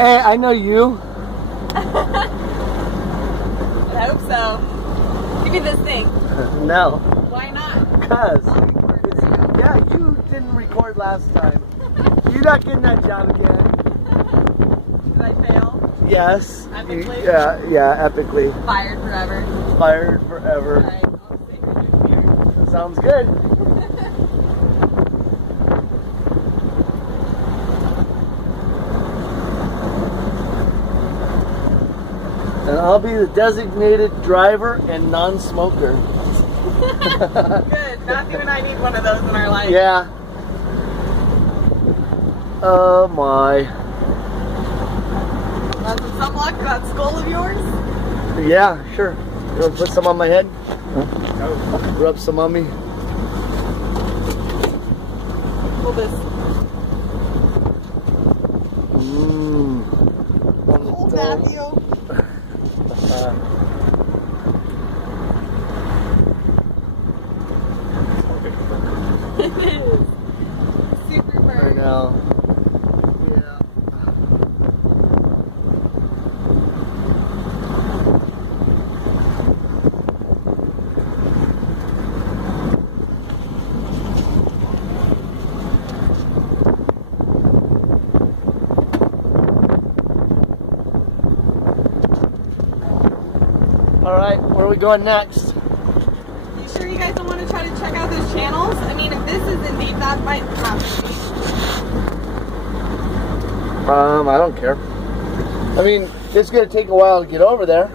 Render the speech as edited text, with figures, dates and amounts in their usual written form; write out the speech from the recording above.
Hey, I know you. I hope so. Give me this thing. No. Why not? Because. Yeah, you didn't record last time. You're not getting that job again. Did I fail? Yes. Epically? Yeah, epically. Fired forever. Fired forever. Alright, I'll stay right here. Sounds good. And I'll be the designated driver and non-smoker. Good. Matthew and I need one of those in our life. Yeah. Oh my. Want some luck with that skull of yours? Yeah, sure. You want to put some on my head? No. Rub some on me. Hold this. Hold Matthew. It is. Super burn. I know. Yeah. All right, where are we going next? You sure you guys don't want to try to check out those channels? I mean, if this is indeed that might have to be. I don't care. I mean, it's gonna take a while to get over there.